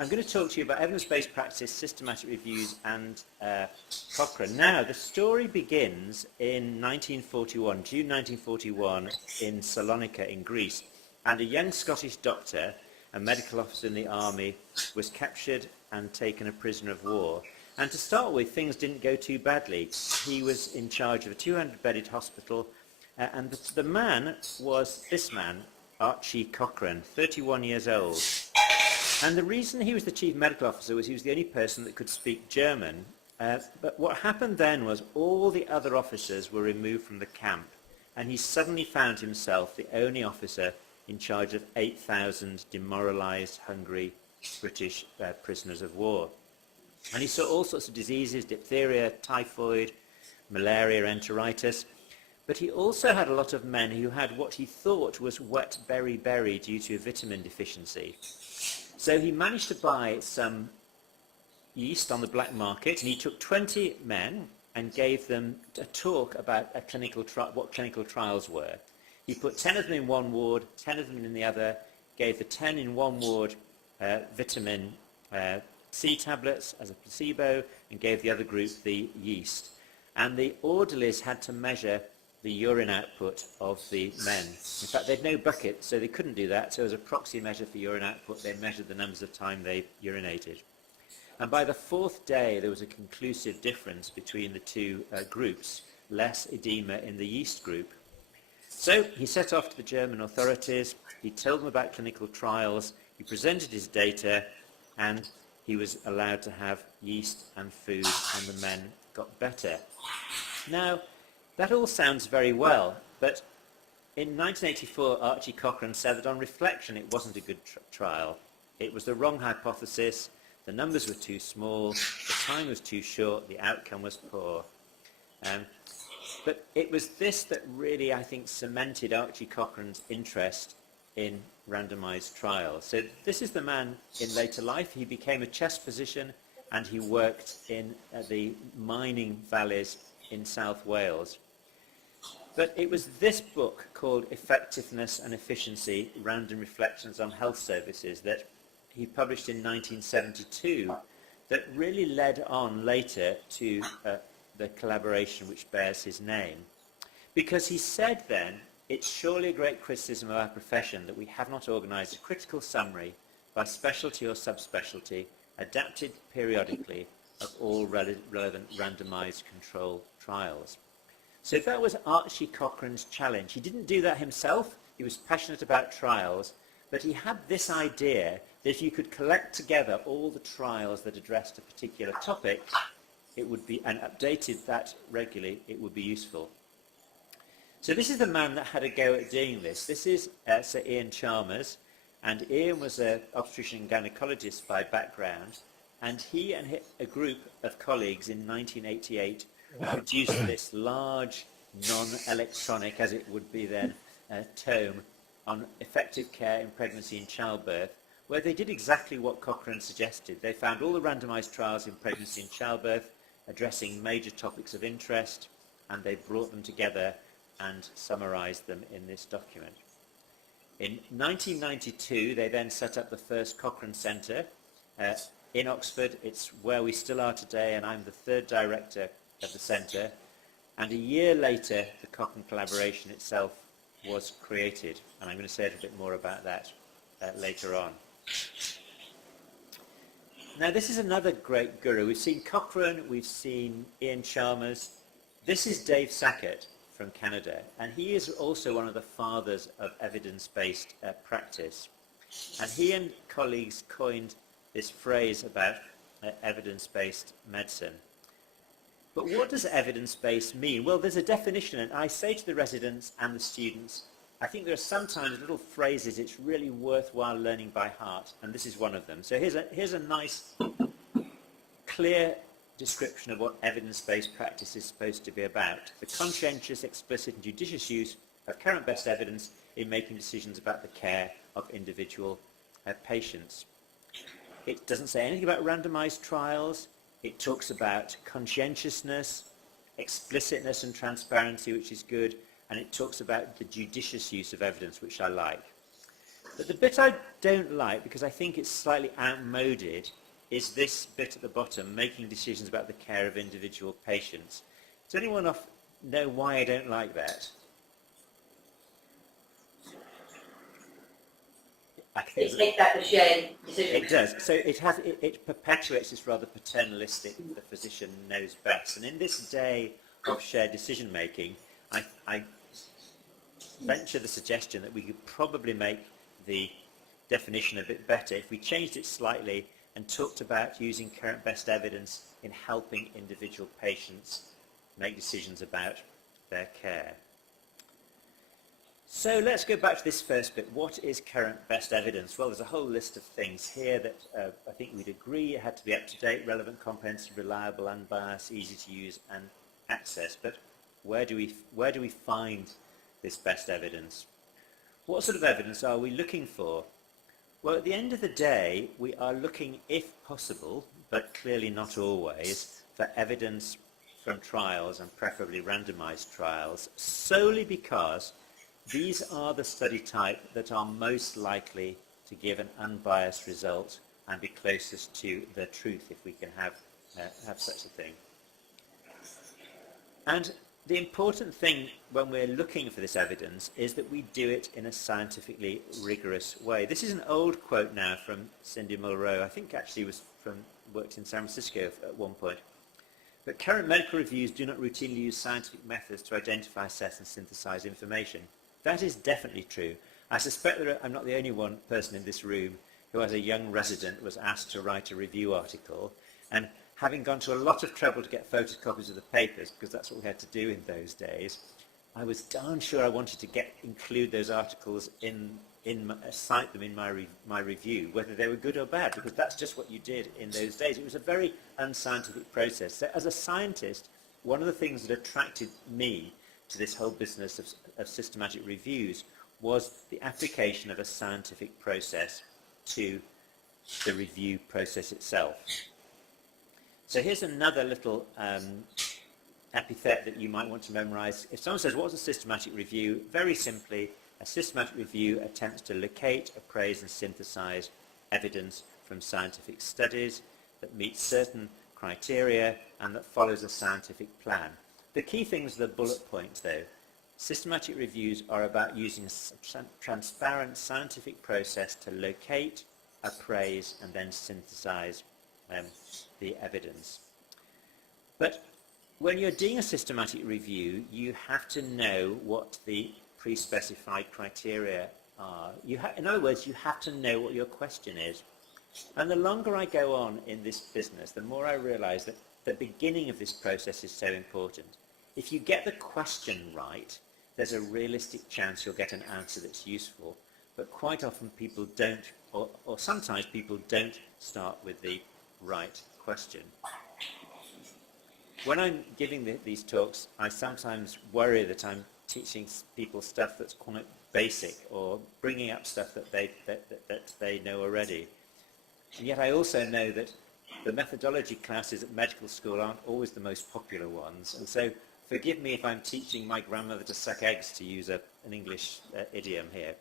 I'm going to talk to you about evidence-based practice, systematic reviews, and Cochrane. Now, the story begins in 1941, June 1941, in Salonika in Greece, and a young Scottish doctor, a medical officer in the army, was captured and taken a prisoner of war. And to start with, things didn't go too badly. He was in charge of a 200-bedded hospital, and the man was this man, Archie Cochran, 31 years old. And the reason he was the chief medical officer was he was the only person that could speak German. But what happened then was all the other officers were removed from the camp, and he suddenly found himself the only officer in charge of 8,000 demoralized, hungry British prisoners of war. And he saw all sorts of diseases, diphtheria, typhoid, malaria, enteritis. But he also had a lot of men who had what he thought was wet beriberi due to a vitamin deficiency. So he managed to buy some yeast on the black market, and he took 20 men and gave them a talk about what clinical trials were. He put 10 of them in one ward, 10 of them in the other, gave the 10 in one ward vitamin C tablets as a placebo, and gave the other group the yeast. And the orderlies had to measure the urine output of the men. In fact, they had no bucket, so they couldn't do that. So as a proxy measure for urine output, they measured the numbers of time they urinated. And by the fourth day, there was a conclusive difference between the two groups, less edema in the yeast group. So he set off to the German authorities, he told them about clinical trials, he presented his data, and he was allowed to have yeast and food, and the men got better. Now, that all sounds very well, but in 1984, Archie Cochran said that on reflection it wasn't a good trial. It was the wrong hypothesis, the numbers were too small, the time was too short, the outcome was poor. But it was this that really, I think, cemented Archie Cochran's interest in randomized trials. So this is the man in later life. He became a chest physician, and he worked in the mining valleys in South Wales. But it was this book called Effectiveness and Efficiency, Random Reflections on Health Services that he published in 1972 that really led on later to the collaboration which bears his name. Because he said then, it's surely a great criticism of our profession that we have not organised a critical summary by specialty or subspecialty, adapted periodically of all relevant randomised control trials. So that was Archie Cochran's challenge. He didn't do that himself. He was passionate about trials, but he had this idea that if you could collect together all the trials that addressed a particular topic, it would be, and updated that regularly, it would be useful. So this is the man that had a go at doing this. This is Sir Ian Chalmers, and Ian was an obstetrician and gynecologist by background, and he and a group of colleagues in 1988 produced this large, non-electronic, as it would be then, tome on effective care in pregnancy and childbirth, where they did exactly what Cochrane suggested. They found all the randomized trials in pregnancy and childbirth, addressing major topics of interest, and they brought them together and summarized them in this document. In 1992, they then set up the first Cochrane Center in Oxford. It's where we still are today, and I'm the third director of the centre. And a year later, the Cochrane collaboration itself was created, and I'm going to say a little bit more about that later on. Now, this is another great guru. We've seen Cochrane, we've seen Ian Chalmers. This is Dave Sackett from Canada, and he is also one of the fathers of evidence-based practice. And he and colleagues coined this phrase about evidence-based medicine. But what does evidence-based mean? Well, there's a definition, and I say to the residents and the students, I think there are sometimes little phrases it's really worthwhile learning by heart, and this is one of them. So here's a nice, clear description of what evidence-based practice is supposed to be about. The conscientious, explicit, and judicious use of current best evidence in making decisions about the care of individual patients. It doesn't say anything about randomized trials. It talks about conscientiousness, explicitness and transparency, which is good, and it talks about the judicious use of evidence, which I like. But the bit I don't like, because I think it's slightly outmoded, is this bit at the bottom, making decisions about the care of individual patients. Does anyone know why I don't like that? It takes back the shared decision. It does. So it perpetuates this rather paternalistic, the physician knows best. And in this day of shared decision making, I venture the suggestion that we could probably make the definition a bit better if we changed it slightly and talked about using current best evidence in helping individual patients make decisions about their care. So let's go back to this first bit. What is current best evidence? Well, there's a whole list of things here that I think we'd agree it had to be up-to-date, relevant, comprehensive, reliable, unbiased, easy to use and access. But where do we find this best evidence? What sort of evidence are we looking for? Well, at the end of the day, we are looking, if possible, but clearly not always, for evidence from trials and preferably randomized trials, solely because these are the study type that are most likely to give an unbiased result and be closest to the truth, if we can have such a thing. And the important thing when we're looking for this evidence is that we do it in a scientifically rigorous way. This is an old quote now from Cindy Mulrow. I think actually worked in San Francisco at one point. But current medical reviews do not routinely use scientific methods to identify, assess and synthesize information. That is definitely true. I suspect that I'm not the only person in this room who, as a young resident, was asked to write a review article, and having gone to a lot of trouble to get photocopies of the papers, because that's what we had to do in those days, I was darn sure I wanted to include those articles cite them in my review, whether they were good or bad, because that's just what you did in those days. It was a very unscientific process. So as a scientist, one of the things that attracted me to this whole business of systematic reviews was the application of a scientific process to the review process itself. So here's another little epithet that you might want to memorize. If someone says, what's a systematic review? Very simply, a systematic review attempts to locate, appraise and synthesize evidence from scientific studies that meets certain criteria and that follows a scientific plan. The key things are the bullet points, though. Systematic reviews are about using a transparent scientific process to locate, appraise, and then synthesize the evidence. But when you're doing a systematic review, you have to know what the pre-specified criteria are. In other words, you have to know what your question is. And the longer I go on in this business, the more I realize that the beginning of this process is so important. If you get the question right, there's a realistic chance you'll get an answer that's useful. But quite often people don't, or sometimes people don't start with the right question. When I'm giving these talks, I sometimes worry that I'm teaching people stuff that's quite basic, or bringing up stuff that they know already. And yet I also know that the methodology classes at medical school aren't always the most popular ones, and so forgive me if I'm teaching my grandmother to suck eggs, to use an English idiom here.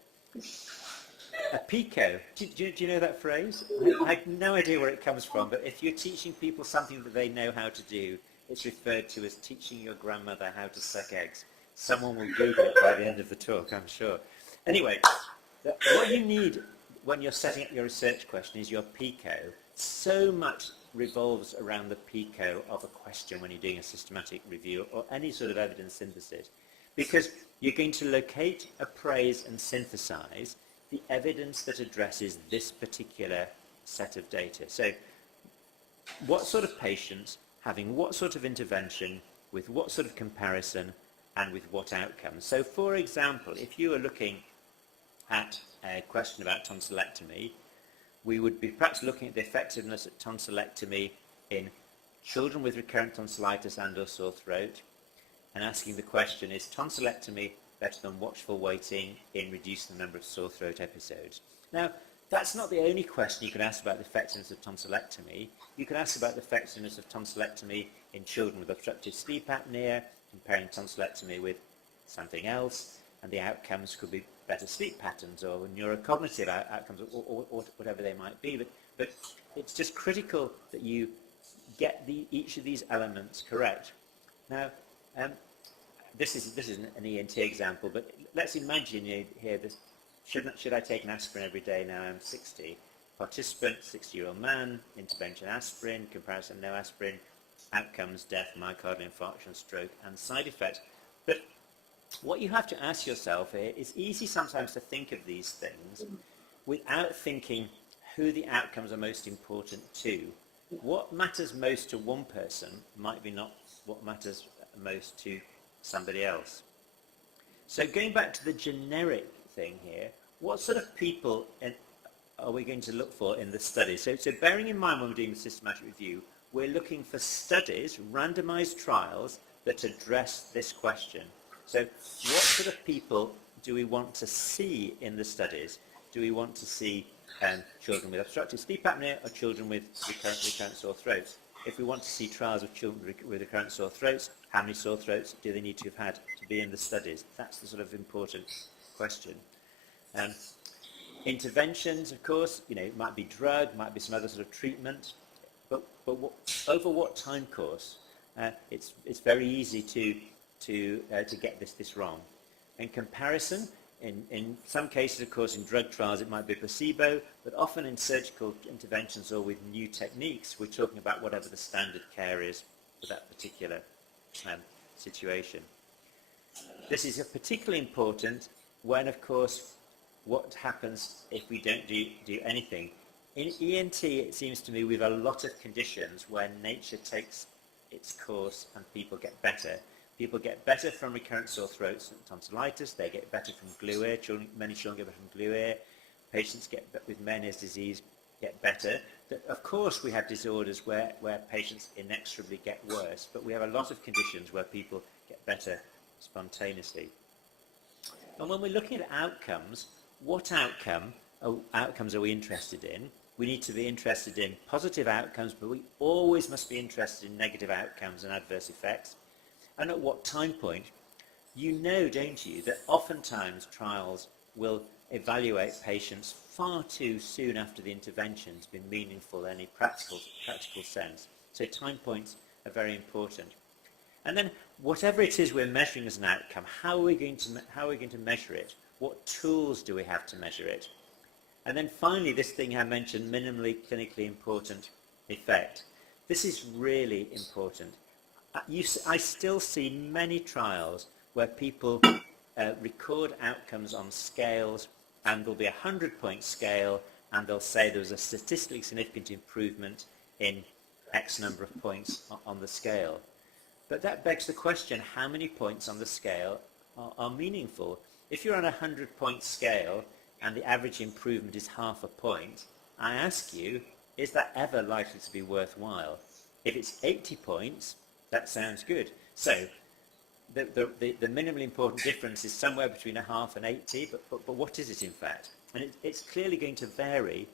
A pico, do you know that phrase? I have no idea where it comes from, but if you're teaching people something that they know how to do, it's referred to as teaching your grandmother how to suck eggs. Someone will Google it by the end of the talk, I'm sure. Anyway, what you need when you're setting up your research question is your pico. So much revolves around the pico of a question when you're doing a systematic review or any sort of evidence synthesis, because you're going to locate, appraise and synthesize the evidence that addresses this particular set of data. So what sort of patients, having what sort of intervention, with what sort of comparison, and with what outcomes. So for example, if you were looking at a question about tonsillectomy, we would be perhaps looking at the effectiveness of tonsillectomy in children with recurrent tonsillitis and or sore throat, and asking the question, is tonsillectomy better than watchful waiting in reducing the number of sore throat episodes? Now, that's not the only question you can ask about the effectiveness of tonsillectomy. You can ask about the effectiveness of tonsillectomy in children with obstructive sleep apnea, comparing tonsillectomy with something else. and the outcomes could be better sleep patterns or neurocognitive outcomes or whatever they might be. But it's just critical that you get each of these elements correct. Now, this is an ENT example, but let's imagine here this. Should I take an aspirin every day now I'm 60? Participant, 60-year-old man, intervention aspirin, comparison no aspirin, outcomes, death, myocardial infarction, stroke, and side effects. But what you have to ask yourself here is easy sometimes to think of these things without thinking who the outcomes are most important to. What matters most to one person might be not what matters most to somebody else. So going back to the generic thing here, what sort of people are we going to look for in the study? So bearing in mind when we're doing the systematic review, we're looking for studies, randomized trials that address this question. So what sort of people do we want to see in the studies? Do we want to see children with obstructive sleep apnea or children with recurrent sore throats? If we want to see trials of children with recurrent sore throats, how many sore throats do they need to have had to be in the studies? That's the sort of important question. Interventions, of course, it might be drug, might be some other sort of treatment, but over what time course? It's very easy to get this wrong. In comparison, in some cases, of course, in drug trials, it might be placebo, but often in surgical interventions or with new techniques, we're talking about whatever the standard care is for that particular situation. This is particularly important when, of course, what happens if we don't do anything. In ENT, it seems to me we have a lot of conditions where nature takes its course and people get better. People get better from recurrent sore throats and tonsillitis. They get better from glue ear. Many children get better from glue ear. Patients with Meniere's disease get better. Of course, we have disorders where patients inexorably get worse, but we have a lot of conditions where people get better spontaneously. And when we're looking at outcomes, what outcomes are we interested in? We need to be interested in positive outcomes, but we always must be interested in negative outcomes and adverse effects. And at what time point? You know, don't you, that oftentimes trials will evaluate patients far too soon after the intervention to be meaningful in any practical sense. So time points are very important. And then whatever it is we're measuring as an outcome, how are we going to measure it? What tools do we have to measure it? And then finally, this thing I mentioned, minimally clinically important effect. This is really important. I still see many trials where people record outcomes on scales, and there'll be a 100-point scale, and they'll say there was a statistically significant improvement in X number of points on the scale. But that begs the question, how many points on the scale are meaningful? If you're on a 100-point scale and the average improvement is half a point, I ask you, is that ever likely to be worthwhile? If it's 80 points, that sounds good. So the minimally important difference is somewhere between a half and 80, but what is it in fact? And it's clearly going to vary,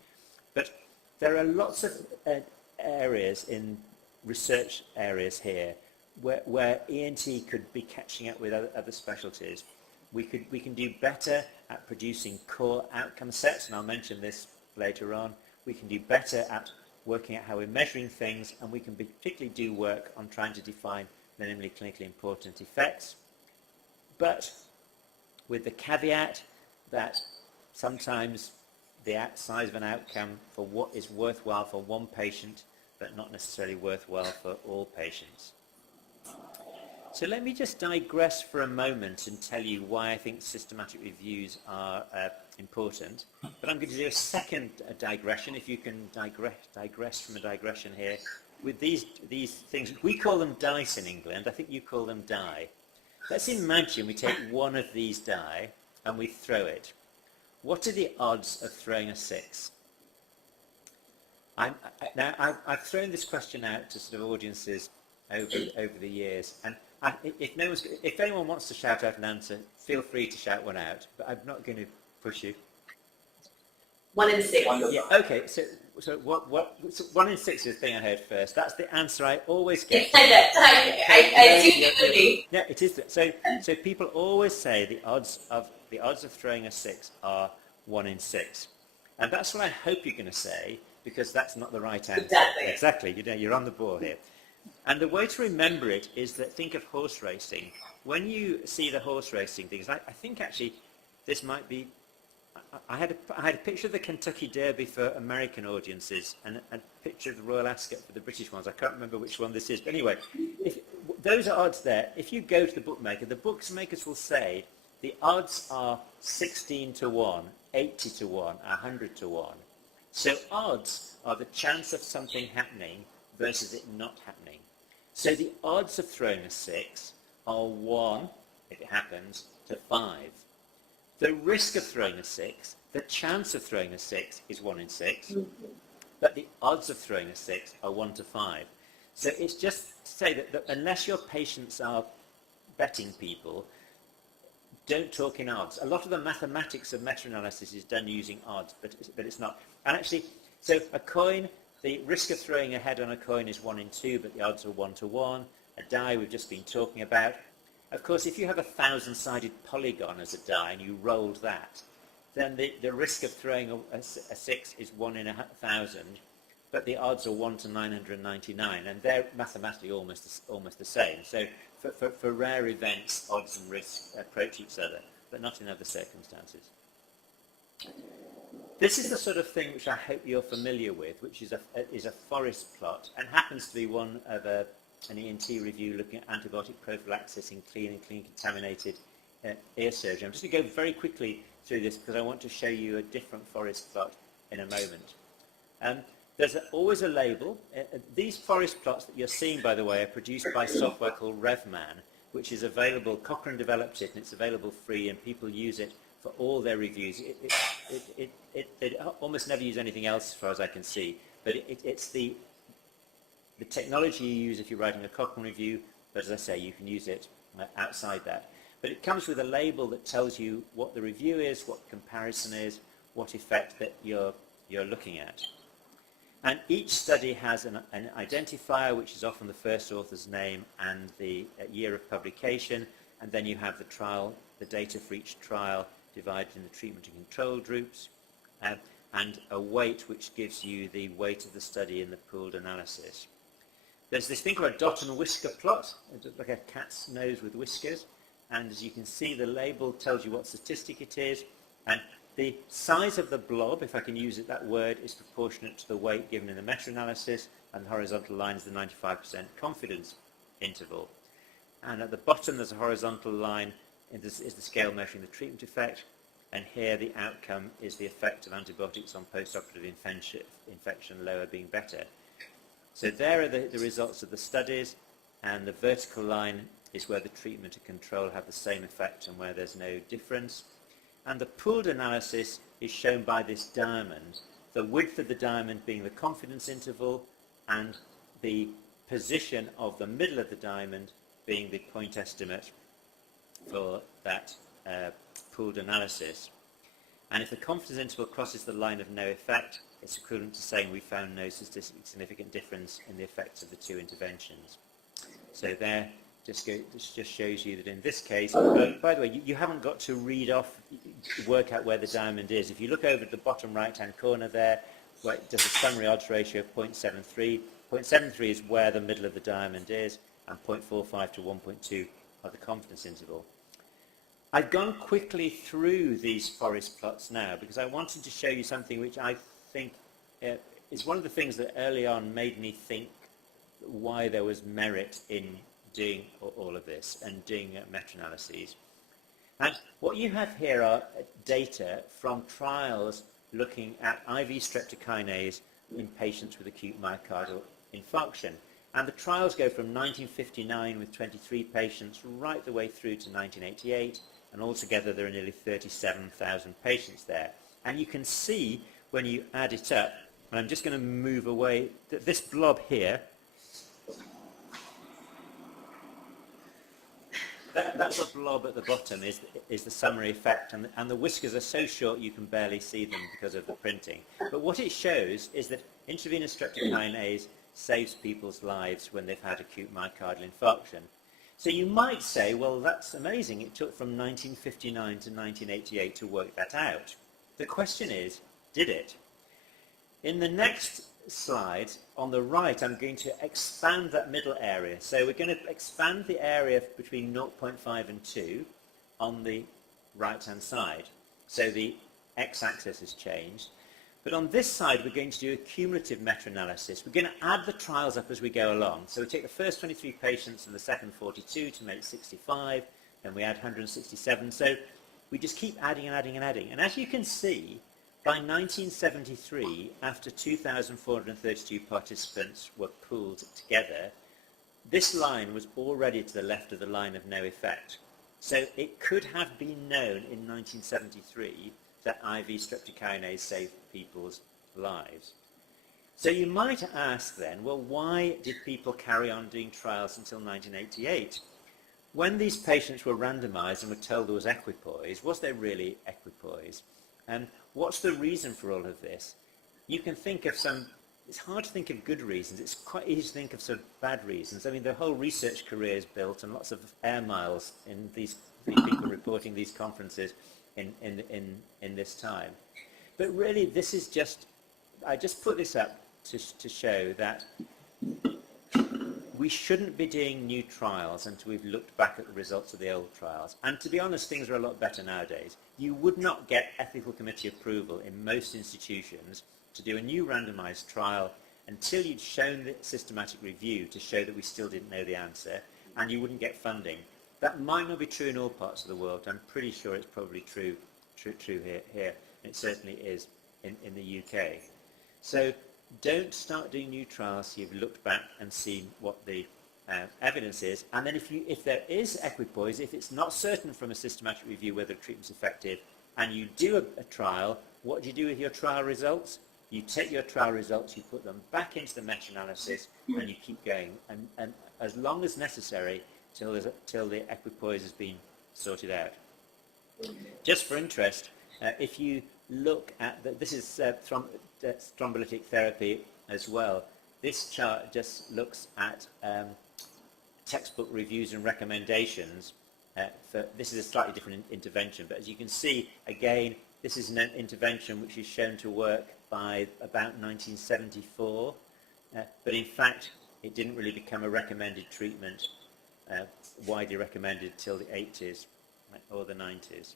but there are lots of areas in research areas here where ENT could be catching up with other specialties. We can do better at producing core outcome sets, and I'll mention this later on. We can do better at working out how we're measuring things, and we can particularly do work on trying to define minimally clinically important effects. But with the caveat that sometimes the size of an outcome for what is worthwhile for one patient, but not necessarily worthwhile for all patients. So let me just digress for a moment and tell you why I think systematic reviews are important. But I'm going to do a second digression, if you can digress from a digression here, with these things. We call them dice in England. I think you call them die. Let's imagine we take one of these die and we throw it. What are the odds of throwing a 6? Now, I've thrown this question out to sort of audiences over the years, and if anyone wants to shout out an answer, feel free to shout one out, but I'm not going to push you. 1 in 6. Yeah, okay, so 1 in 6 is the thing I heard first. That's the answer I always get. I assumed it would be. Yeah, it is. So people always say the odds of throwing a 6 are 1 in 6. And that's what I hope you're going to say, because that's not the right answer. Exactly. You're on the ball here. And the way to remember it is that think of horse racing. When you see the horse racing things, I think actually this might be, I had a picture of the Kentucky Derby for American audiences and a picture of the Royal Ascot for the British ones. I can't remember which one this is. But anyway, those are odds there. If you go to the bookmaker, the bookmakers will say the odds are 16 to 1, 80 to 1, 100 to 1. So odds are the chance of something happening versus it not happening. So the odds of throwing a 6 are 1, if it happens, to 5. The risk of throwing a 6, the chance of throwing a 6 is 1 in 6, but the odds of throwing a 6 are 1 to 5. So it's just to say that unless your patients are betting people, don't talk in odds. A lot of the mathematics of meta-analysis is done using odds, but it's not. And actually, so a coin, the risk of throwing a head on a coin is 1 in 2, but the odds are 1 to 1. A die we've just been talking about. Of course, if you have a 1,000-sided polygon as a die and you rolled that, then the risk of throwing a 6 is 1 in 1,000, but the odds are 1 to 999, and they're mathematically almost the same. So for rare events, odds and risks approach each other, but not in other circumstances. This is the sort of thing which I hope you're familiar with, which is a forest plot, and happens to be one of an ENT review looking at antibiotic prophylaxis in clean and clean contaminated ear surgery. I'm just going to go very quickly through this because I want to show you a different forest plot in a moment. There's always a label. These forest plots that you're seeing, by the way, are produced by software called RevMan, which is available. Cochrane developed it, and it's available free, and people use it for all their reviews. They almost never use anything else, as far as I can see. But it's the technology you use if you're writing a Cochrane review, but as I say, you can use it outside that. But it comes with a label that tells you what the review is, what the comparison is, what effect that you're looking at. And each study has an identifier, which is often the first author's name and the year of publication, and then you have the trial, the data for each trial divided into treatment and control groups, and a weight which gives you the weight of the study in the pooled analysis. There's this thing called a dot and whisker plot, like a cat's nose with whiskers, and as you can see, the label tells you what statistic it is, and the size of the blob, if I can use that word, is proportionate to the weight given in the meta-analysis, and the horizontal line is the 95% confidence interval. And at the bottom, there's a horizontal line, is the scale measuring the treatment effect, and here the outcome is the effect of antibiotics on post-operative infection, lower being better. So there are the results of the studies, and the vertical line is where the treatment and control have the same effect and where there's no difference. And the pooled analysis is shown by this diamond, the width of the diamond being the confidence interval, and the position of the middle of the diamond being the point estimate for that pooled analysis. And if the confidence interval crosses the line of no effect, it's equivalent to saying we found no statistically significant difference in the effects of the two interventions. So there, this just shows you that in this case, by the way, you haven't got to read off, work out where the diamond is. If you look over at the bottom right-hand corner there, where it does a summary odds ratio of 0.73. 0.73 is where the middle of the diamond is, and 0.45 to 1.2 are the confidence interval. I've gone quickly through these forest plots now because I wanted to show you something which I think is one of the things that early on made me think why there was merit in doing all of this and doing meta-analyses. And what you have here are data from trials looking at IV streptokinase in patients with acute myocardial infarction. And the trials go from 1959 with 23 patients right the way through to 1988, and altogether there are nearly 37,000 patients there. And you can see when you add it up, and I'm just going to move away, that this blob here that little blob at the bottom is the summary effect, and the whiskers are so short you can barely see them because of the printing. But what it shows is that intravenous streptokinase saves people's lives when they've had acute myocardial infarction. So you might say, well, that's amazing. It took from 1959 to 1988 to work that out. The question is, did it? In the next slide, on the right, I'm going to expand that middle area. So we're going to expand the area between 0.5 and 2 on the right-hand side. So the x-axis has changed. But on this side, we're going to do a cumulative meta-analysis. We're going to add the trials up as we go along. So we take the first 23 patients and the second 42 to make 65, then we add 167. So we just keep adding and adding and adding. And as you can see, by 1973, after 2,432 participants were pooled together, this line was already to the left of the line of no effect. So it could have been known in 1973 that IV streptokinase saved people's lives. So you might ask then, well, why did people carry on doing trials until 1988? When these patients were randomized and were told there was equipoise, was there really equipoise? And what's the reason for all of this? You can think of some, it's hard to think of good reasons, it's quite easy to think of sort of bad reasons. I mean, the whole research career is built and lots of air miles in these people reporting these conferences in this time. But really, this is just, I just put this up to show that we shouldn't be doing new trials until we've looked back at the results of the old trials. And to be honest, things are a lot better nowadays. You would not get ethical committee approval in most institutions to do a new randomized trial until you'd shown the systematic review to show that we still didn't know the answer, and you wouldn't get funding. That might not be true in all parts of the world. I'm pretty sure it's probably true here. It certainly is in the UK. So don't start doing new trials. You've looked back and seen what the evidence is. And then if there is equipoise, if it's not certain from a systematic review whether a treatment's effective, and you do a trial, what do you do with your trial results? You take your trial results, you put them back into the meta-analysis, and you keep going. And as long as necessary, till the equipoise has been sorted out. Just for interest, if you look at this is thrombolytic therapy as well. This chart just looks at textbook reviews and recommendations. This is a slightly different intervention, but as you can see, again, this is an intervention which is shown to work by about 1974, but in fact, it didn't really become a recommended treatment, widely recommended till the 80s or the 90s.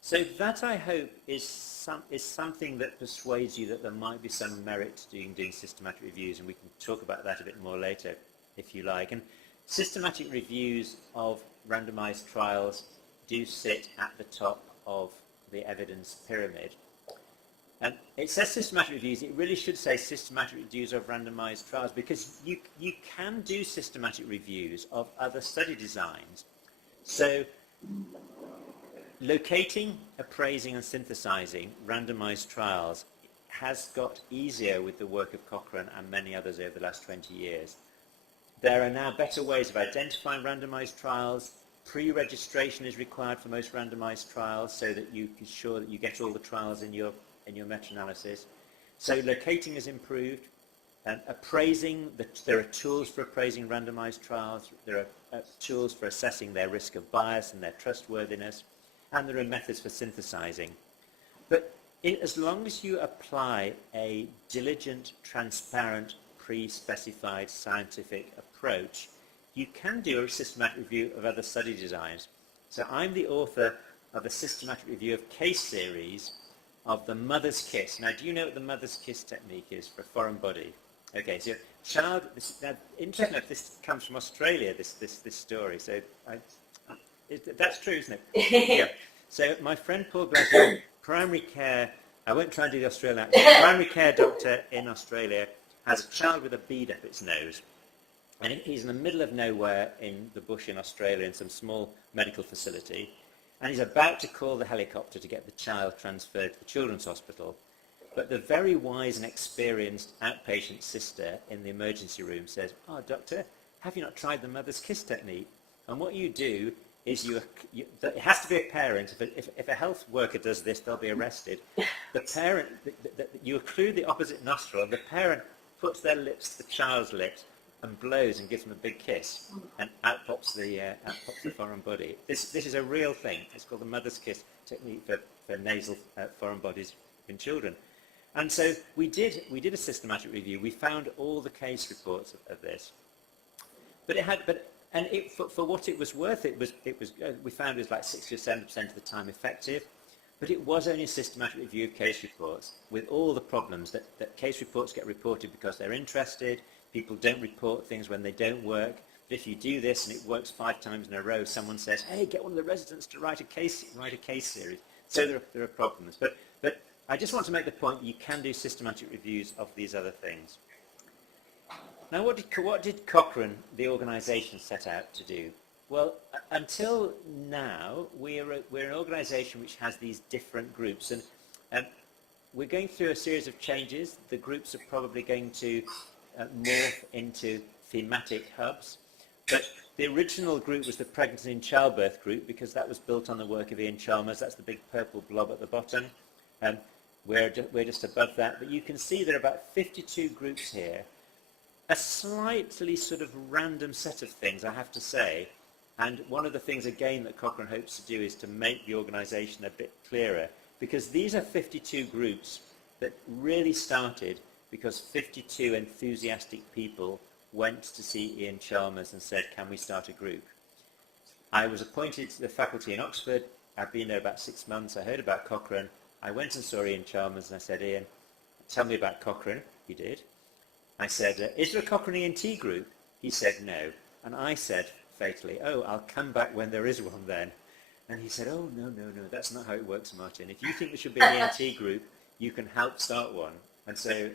So that, I hope, is something that persuades you that there might be some merit to doing systematic reviews, and we can talk about that a bit more later, if you like. And systematic reviews of randomized trials do sit at the top of the evidence pyramid. And it says systematic reviews. It really should say systematic reviews of randomized trials, because you can do systematic reviews of other study designs. So locating, appraising and synthesizing randomized trials has got easier with the work of Cochrane and many others over the last 20 years. There are now better ways of identifying randomized trials. Pre-registration is required for most randomized trials so that you can ensure that you get all the trials in your meta-analysis. So locating is improved. And appraising, there are tools for appraising randomized trials. There are tools for assessing their risk of bias and their trustworthiness. And there are methods for synthesizing. But as long as you apply a diligent, transparent, pre-specified scientific approach, you can do a systematic review of other study designs. So I'm the author of a systematic review of case series of the mother's kiss. Now, do you know what the mother's kiss technique is for a foreign body? Okay, so interesting enough, this comes from Australia, this story. So that's true, isn't it? Yeah. So my friend Paul Glasgow, primary care, I won't try and do the Australian accent, primary care doctor in Australia, has a child with a bead up its nose. And he's in the middle of nowhere in the bush in Australia in some small medical facility. And he's about to call the helicopter to get the child transferred to the children's hospital. But the very wise and experienced outpatient sister in the emergency room says, "Oh, doctor, have you not tried the mother's kiss technique?" And what you do is it has to be a parent. If a health worker does this, they'll be arrested. The parent, you occlude the opposite nostril, and the parent puts their lips to the child's lips and blows and gives them a big kiss, and out pops the foreign body. This is a real thing. It's called the mother's kiss technique for nasal foreign bodies in children. And so we did a systematic review. We found all the case reports of this, for what it was worth, we found it was like 60 or 70% of the time effective. But it was only a systematic review of case reports with all the problems that case reports get reported because they're interested. People don't report things when they don't work. But if you do this and it works 5 times in a row, someone says, hey, get one of the residents to write a case series. So there are problems. But I just want to make the point you can do systematic reviews of these other things. Now, what did Cochrane, the organisation, set out to do? Well, until now, we're an organisation which has these different groups, and we're going through a series of changes. The groups are probably going to morph into thematic hubs. But the original group was the pregnancy and childbirth group because that was built on the work of Ian Chalmers. That's the big purple blob at the bottom. We're just above that. But you can see there are about 52 groups here. A slightly sort of random set of things, I have to say. And one of the things, again, that Cochrane hopes to do is to make the organisation a bit clearer, because these are 52 groups that really started because 52 enthusiastic people went to see Ian Chalmers and said, can we start a group? I was appointed to the faculty in Oxford. I've been there about 6 months. I heard about Cochrane. I went and saw Ian Chalmers and I said, Ian, tell me about Cochrane. He did. I said, is there a Cochrane ENT group? He said, no. And I said, fatally, oh, I'll come back when there is one then. And he said, oh, no, that's not how it works, Martin. If you think there should be an ENT group, you can help start one. And so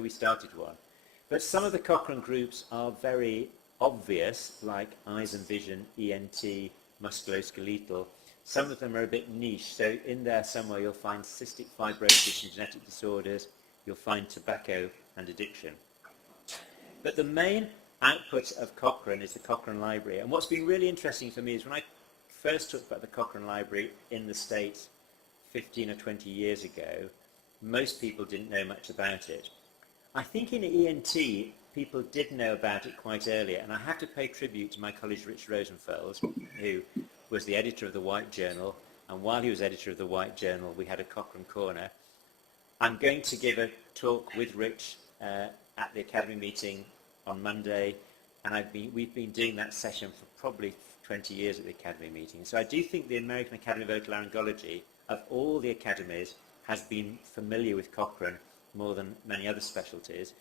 we started one. But some of the Cochrane groups are very obvious, like eyes and vision, ENT, musculoskeletal. Some of them are a bit niche. So in there somewhere you'll find cystic fibrosis and genetic disorders. You'll find tobacco and addiction. But the main output of Cochrane is the Cochrane Library. And what's been really interesting for me is when I first talked about the Cochrane Library in the States 15 or 20 years ago, most people didn't know much about it. I think in ENT, people did know about it quite early, and I have to pay tribute to my colleague Rich Rosenfeld, who was the editor of the White Journal, and while he was editor of the White Journal, we had a Cochrane Corner. I'm going to give a talk with Rich at the Academy meeting on Monday, and we've been doing that session for probably 20 years at the Academy meeting. So I do think the American Academy of Otolaryngology, of all the academies, has been familiar with Cochrane more than many other specialties.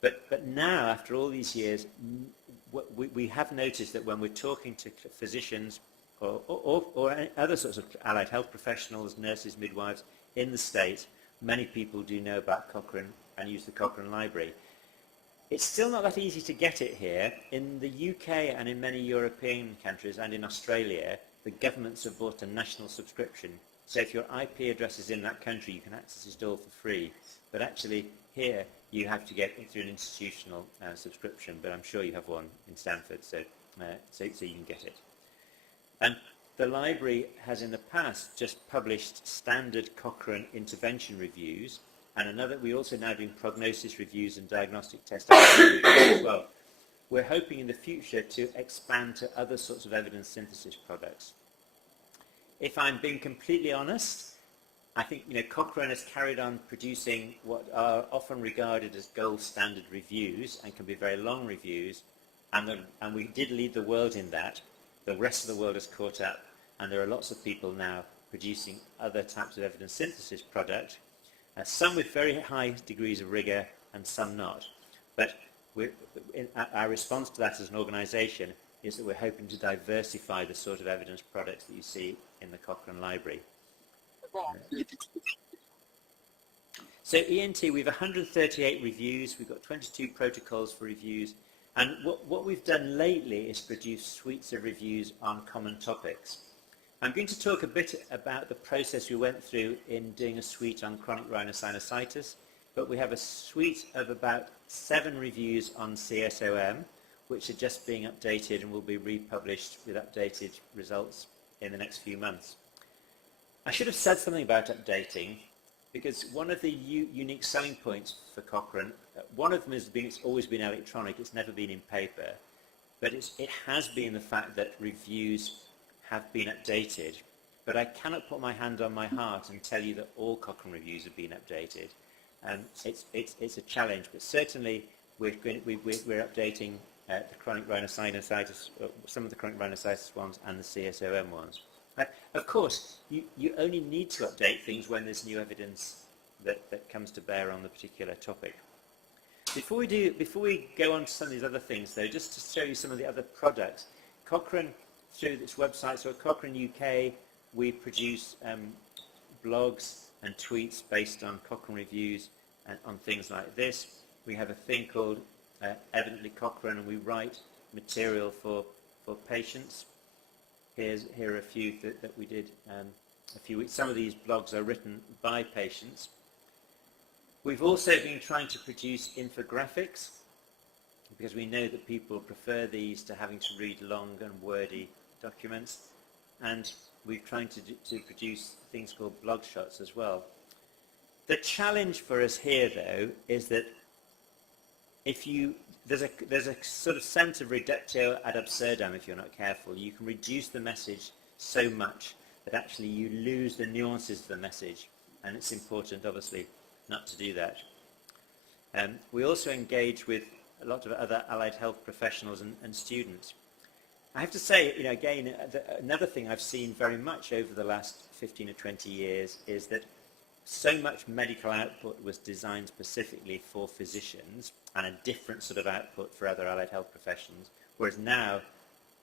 But now, after all these years, we have noticed that when we're talking to physicians or other sorts of allied health professionals, nurses, midwives in the States, many people do know about Cochrane and use the Cochrane Library. It's still not that easy to get it here. In the UK and in many European countries and in Australia, the governments have bought a national subscription. So if your IP address is in that country, you can access it all for free. But actually, here, you have to get it through an institutional subscription, but I'm sure you have one in Stanford, so you can get it. And the library has in the past just published standard Cochrane intervention reviews, and we're also now doing prognosis reviews and diagnostic test reviews as well. We're hoping in the future to expand to other sorts of evidence synthesis products. If I'm being completely honest, I think Cochrane has carried on producing what are often regarded as gold standard reviews and can be very long reviews, and we did lead the world in that. The rest of the world has caught up, and there are lots of people now producing other types of evidence synthesis product, some with very high degrees of rigour and some not. But our response to that as an organisation is that we're hoping to diversify the sort of evidence products that you see in the Cochrane Library. So ENT, we have 138 reviews, we've got 22 protocols for reviews, and what we've done lately is produce suites of reviews on common topics. I'm going to talk a bit about the process we went through in doing a suite on chronic rhinosinusitis, but we have a suite of about 7 reviews on CSOM, which are just being updated and will be republished with updated results in the next few months. I should have said something about updating, because one of the unique selling points for Cochrane, one of them is it's always been electronic, it's never been in paper, but it has been the fact that reviews have been updated. But I cannot put my hand on my heart and tell you that all Cochrane reviews have been updated. It's a challenge, but certainly we're updating the chronic rhinosinusitis, some of the chronic rhinosinusitis ones and the CSOM ones. Of course, you only need to update things when there's new evidence that comes to bear on the particular topic. Before we go on to some of these other things, though, just to show you some of the other products, Cochrane, through its website, so at Cochrane UK, we produce blogs and tweets based on Cochrane reviews and on things like this. We have a thing called Evidently Cochrane, and we write material for patients. Here are a few that we did a few weeks. Some of these blogs are written by patients. We've also been trying to produce infographics, because we know that people prefer these to having to read long and wordy documents, and we're trying to produce things called blog shots as well. The challenge for us here, though, is that there's a sort of sense of reductio ad absurdum if you're not careful. You can reduce the message so much that actually you lose the nuances of the message, and it's important, obviously, not to do that. We also engage with a lot of other allied health professionals and students. I have to say, again, another thing I've seen very much over the last 15 or 20 years is that so much medical output was designed specifically for physicians and a different sort of output for other allied health professions, whereas now,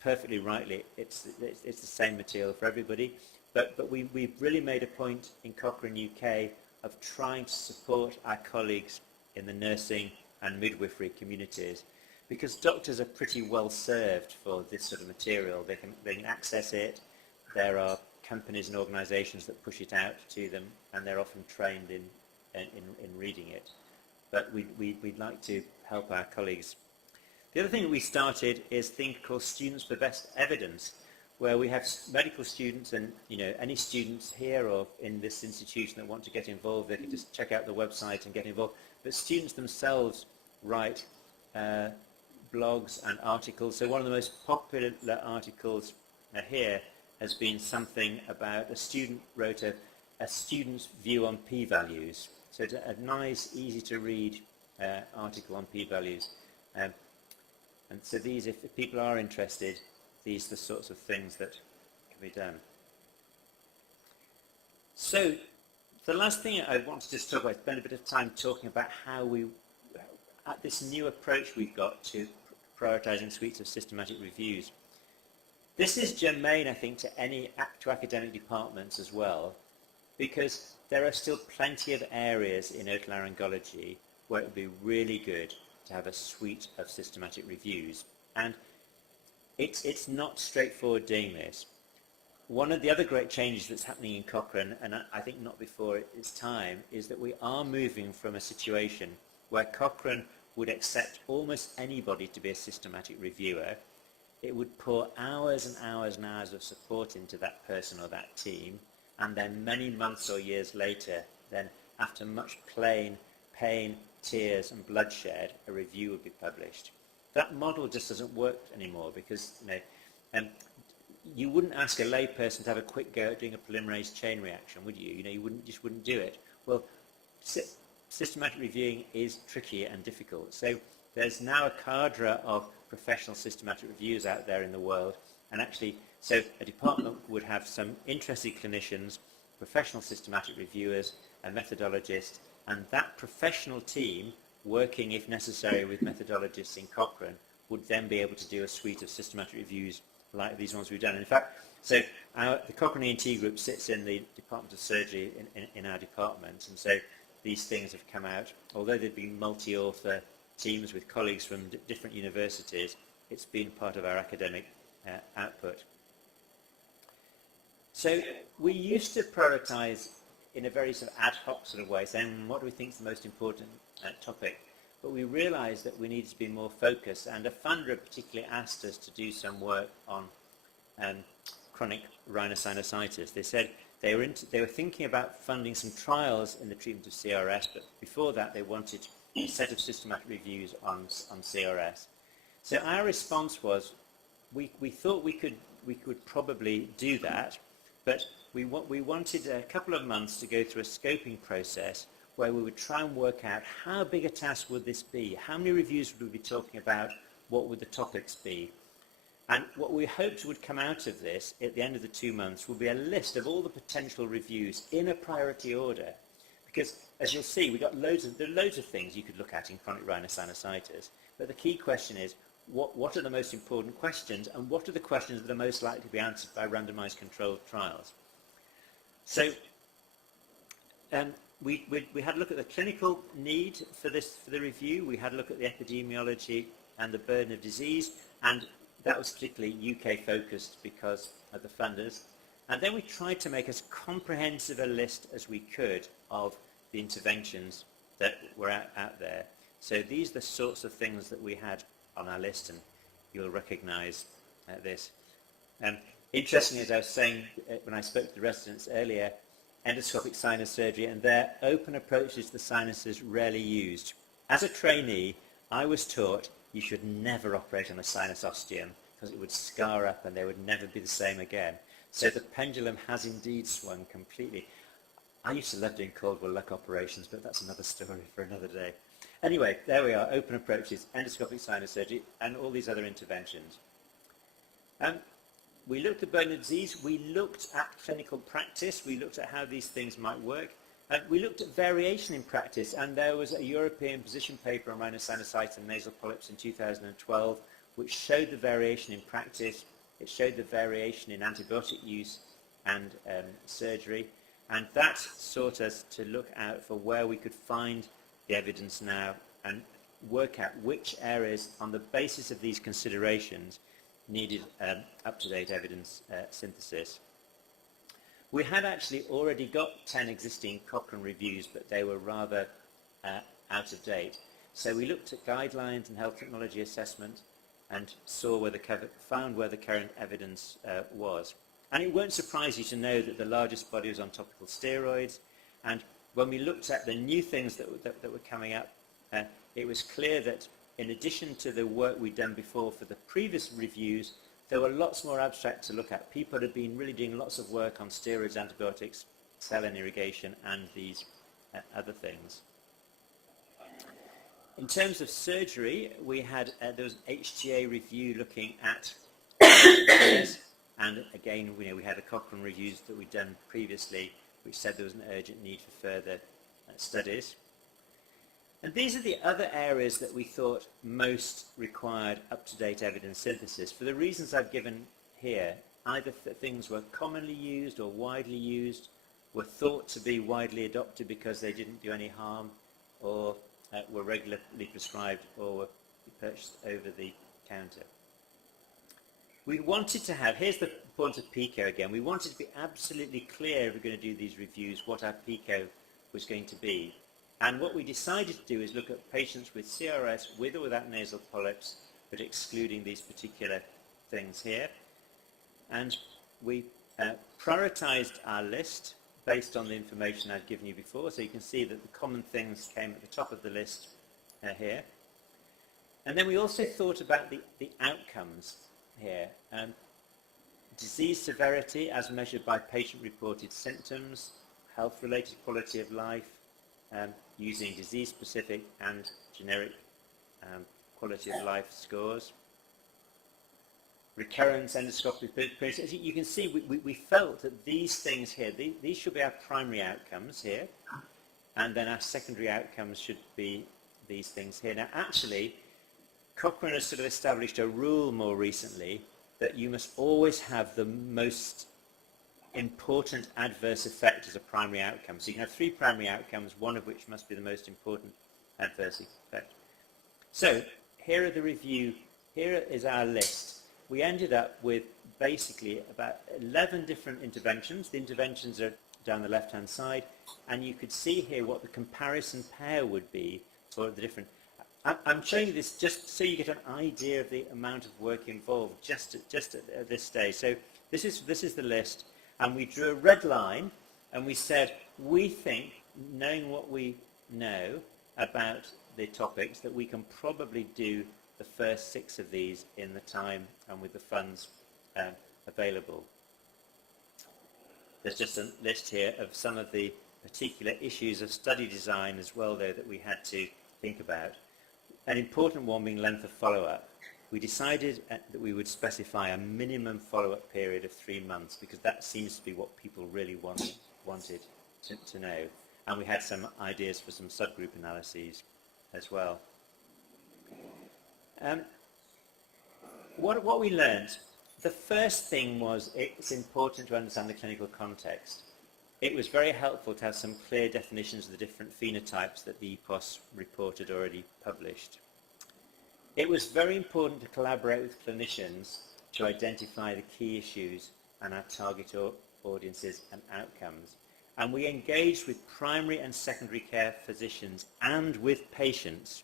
perfectly rightly, it's the same material for everybody. But we've really made a point in Cochrane UK of trying to support our colleagues in the nursing and midwifery communities, because doctors are pretty well served for this sort of material. They can access it. There are companies and organisations that push it out to them, and they're often trained in reading it. But we'd like to help our colleagues. The other thing that we started is a thing called Students for Best Evidence, where we have medical students, and any students here or in this institution that want to get involved, they can just check out the website and get involved. But students themselves write blogs and articles. So one of the most popular articles here has been something about a student wrote a student's view on p-values. So it's a nice, easy to read article on p-values. And so these, if people are interested, these are the sorts of things that can be done. So the last thing I want to just talk about, spend a bit of time talking about how at this new approach we've got to prioritising suites of systematic reviews. This is germane, I think, to academic departments as well, because there are still plenty of areas in otolaryngology where it would be really good to have a suite of systematic reviews. And it's not straightforward doing this. One of the other great changes that's happening in Cochrane, and I think not before its time, is that we are moving from a situation where Cochrane would accept almost anybody to be a systematic reviewer. It would pour hours and hours and hours of support into that person or that team, and then many months or years later, then after much pain, tears and bloodshed, a review would be published. That model just doesn't work anymore, because you wouldn't ask a layperson to have a quick go at doing a polymerase chain reaction, would you? You wouldn't do it. Well, systematic reviewing is tricky and difficult. So there's now a cadre of professional systematic reviewers out there in the world, and actually, so a department would have some interested clinicians, professional systematic reviewers, a methodologist, and that professional team, working if necessary with methodologists in Cochrane, would then be able to do a suite of systematic reviews like these ones we've done. In fact, so the Cochrane ENT group sits in the Department of Surgery in our department, and so these things have come out. Although they've been multi-author teams with colleagues from different universities, it's been part of our academic output. So we used to prioritise in a very sort of ad hoc sort of way, saying what do we think is the most important topic. but we realized that we needed to be more focused, and a funder particularly asked us to do some work on chronic rhinosinusitis. They said they were thinking about funding some trials in the treatment of CRS, but before that they wanted a set of systematic reviews on CRS. So our response was, we thought we could probably do that, but we wanted a couple of months to go through a scoping process where we would try and work out how big a task would this be, how many reviews would we be talking about, what would the topics be. And what we hoped would come out of this at the end of the 2 months would be a list of all the potential reviews in a priority order. Because, as you'll see, there are loads of things you could look at in chronic rhinosinusitis, but the key question is, what are the most important questions, and what are the questions that are most likely to be answered by randomized controlled trials? So we had a look at the clinical need for the review. We had a look at the epidemiology and the burden of disease, and that was particularly UK focused because of the funders. And then we tried to make as comprehensive a list as we could of the interventions that were out there. So these are the sorts of things that we had on our list, and you'll recognize this. Interestingly, as I was saying when I spoke to the residents earlier, endoscopic sinus surgery and their open approaches to the sinuses rarely used. As a trainee, I was taught you should never operate on a sinus ostium because it would scar up and they would never be the same again. So the pendulum has indeed swung completely. I used to love doing Caldwell Luck operations, but that's another story for another day. Anyway, there we are, open approaches, endoscopic sinus surgery, and all these other interventions. We looked at burden of disease, we looked at clinical practice, we looked at how these things might work, and we looked at variation in practice, and there was a European position paper on rhinosinusitis and nasal polyps in 2012, which showed the variation in practice, it showed the variation in antibiotic use and surgery, and that sought us to look out for where we could find the evidence now and work out which areas, on the basis of these considerations, needed up-to-date evidence synthesis. We had actually already got 10 existing Cochrane reviews, but they were rather out of date. So we looked at guidelines and health technology assessment and found where the current evidence was. And it won't surprise you to know that the largest body was on topical steroids, and when we looked at the new things that were coming up, it was clear that in addition to the work we'd done before for the previous reviews, there were lots more abstract to look at. People had been really doing lots of work on steroids, antibiotics, saline irrigation, and these other things. In terms of surgery, we had there was an HTA review looking at this, and again, we had the Cochrane reviews that we'd done previously, which said there was an urgent need for further studies. And these are the other areas that we thought most required up-to-date evidence synthesis. For the reasons I've given here, either things were commonly used or widely used, were thought to be widely adopted because they didn't do any harm, or were regularly prescribed or were purchased over the counter. We wanted to have, here's the point of PICO again, we wanted to be absolutely clear if we're going to do these reviews what our PICO was going to be. And what we decided to do is look at patients with CRS with or without nasal polyps, but excluding these particular things here. And we prioritized our list based on the information I've given you before. So you can see that the common things came at the top of the list here. And then we also thought about the outcomes here. Disease severity as measured by patient-reported symptoms, health-related quality of life, using disease-specific and generic quality of life scores. Recurrence, endoscopic appearance. As you can see, we felt that these things here, these should be our primary outcomes here, and then our secondary outcomes should be these things here. Now, actually, Cochrane has sort of established a rule more recently that you must always have the most important adverse effect as a primary outcome. So you can have 3 primary outcomes, one of which must be the most important adverse effect. So here are the review, here is our list. We ended up with basically about 11 different interventions. The interventions are down the left-hand side, and you could see here what the comparison pair would be for the different. I'm showing you this just so you get an idea of the amount of work involved just at this stage. So this is the list, and we drew a red line, and we said we think, knowing what we know about the topics, that we can probably do the first 6 of these in the time and with the funds available. There's just a list here of some of the particular issues of study design as well, though, that we had to think about. An important one being length of follow-up. We decided that we would specify a minimum follow-up period of 3 months, because that seems to be what people really wanted to know. And we had some ideas for some subgroup analyses as well. What we learned, the first thing was it's important to understand the clinical context. It was very helpful to have some clear definitions of the different phenotypes that the EPOS report had already published. It was very important to collaborate with clinicians to identify the key issues and our target audiences and outcomes. And we engaged with primary and secondary care physicians and with patients.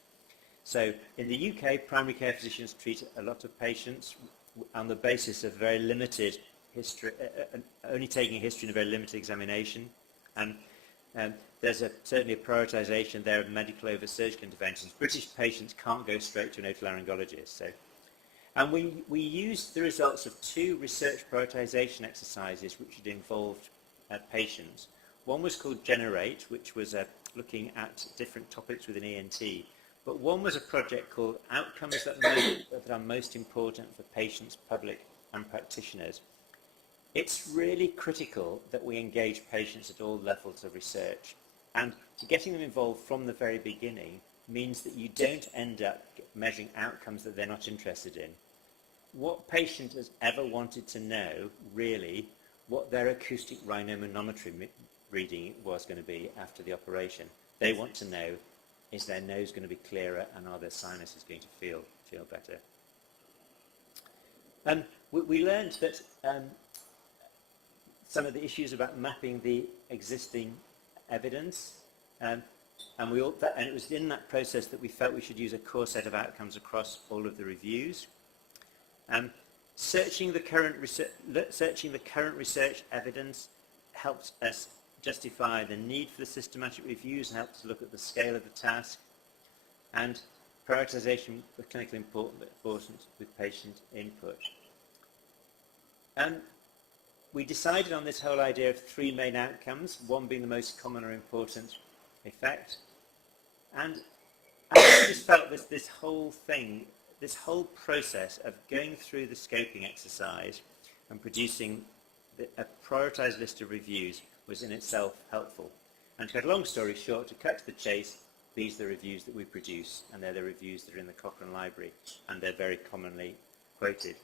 So in the UK, primary care physicians treat a lot of patients on the basis of very limited history, only taking a history in a very limited examination. And there's certainly a prioritisation there of medical over surgical interventions. British patients can't go straight to an otolaryngologist. And we used the results of 2 research prioritisation exercises which had involved patients. One was called Generate, which was looking at different topics within ENT. But one was a project called Outcomes that are most important for patients, public and practitioners. It's really critical that we engage patients at all levels of research, and getting them involved from the very beginning means that you don't end up measuring outcomes that they're not interested in. What patient has ever wanted to know, really, what their acoustic rhinomanometry reading was going to be after the operation? They want to know, is their nose going to be clearer, and are their sinuses going to feel better? We learned that some of the issues about mapping the existing evidence, and it was in that process that we felt we should use a core set of outcomes across all of the reviews. Searching the current research evidence helped us justify the need for the systematic reviews and helped us look at the scale of the task, and prioritisation of clinical importance with patient input. We decided on this whole idea of 3 main outcomes, one being the most common or important effect. And I just felt this whole process of going through the scoping exercise and producing a prioritised list of reviews was in itself helpful. And to cut a long story short, to cut to the chase, these are the reviews that we produce, and they're the reviews that are in the Cochrane Library, and they're very commonly quoted.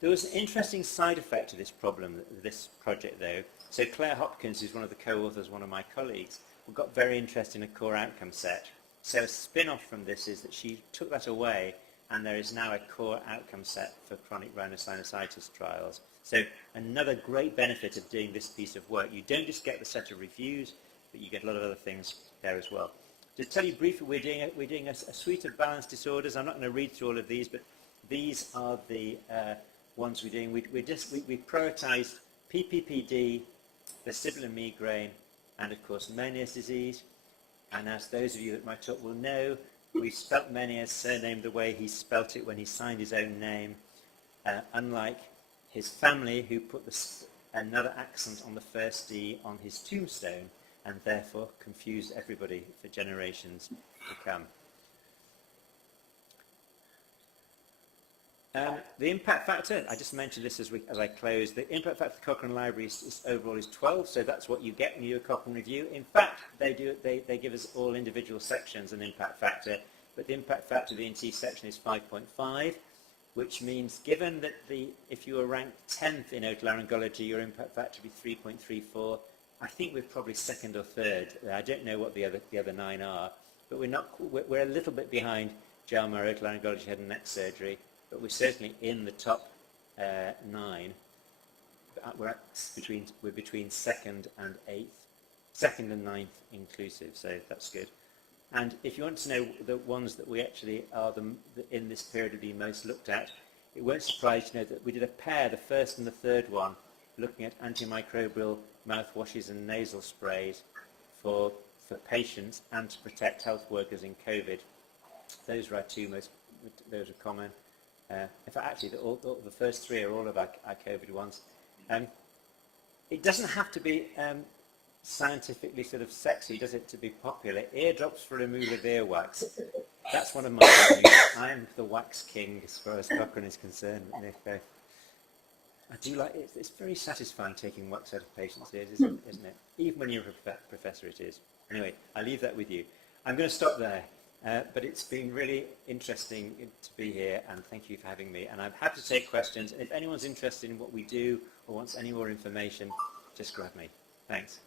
There was an interesting side effect to this project though. So Claire Hopkins, who's one of the co-authors, one of my colleagues, got very interested in a core outcome set. So a spin-off from this is that she took that away, and there is now a core outcome set for chronic rhinosinusitis trials. So another great benefit of doing this piece of work. You don't just get the set of reviews, but you get a lot of other things there as well. To tell you briefly, we're doing a suite of balance disorders. I'm not going to read through all of these, but these are the ones we're doing. We prioritised PPPD, vestibular migraine, and of course Meniere's disease. And as those of you at my talk will know, we spelt Meniere's surname the way he spelt it when he signed his own name, unlike his family, who put another accent on the first D on his tombstone, and therefore confused everybody for generations to come. The impact factor, I just mentioned this as I close, the impact factor of the Cochrane Library overall is 12, so that's what you get when you do a Cochrane review. In fact, they give us all individual sections an impact factor, but the impact factor of the ENT section is 5.5, which means given that if you were ranked 10th in otolaryngology, your impact factor would be 3.34. I think we're probably second or third. I don't know what the other 9 are, but we're a little bit behind JAMA, otolaryngology, head and neck surgery, but we're certainly in the top 9. We're between second and 8th, second and 9th inclusive, so that's good. And if you want to know the ones that we actually are in this period of being most looked at, it won't surprise you to know that we did a pair, the first and the third one, looking at antimicrobial mouthwashes and nasal sprays for patients and to protect health workers in COVID. Those are our two most, those are common. In fact, actually, the first three are all of our COVID ones. It doesn't have to be scientifically sort of sexy, does it, to be popular? Eardrops for removal of earwax. That's one of my things. I'm the wax king as far as Cochran is concerned. And I do like it. It's very satisfying taking wax out of patients' ears, isn't it? Even when you're a professor, it is. Anyway, I leave that with you. I'm going to stop there. But it's been really interesting to be here, and thank you for having me. And I'm happy to take questions. And if anyone's interested in what we do or wants any more information, just grab me. Thanks.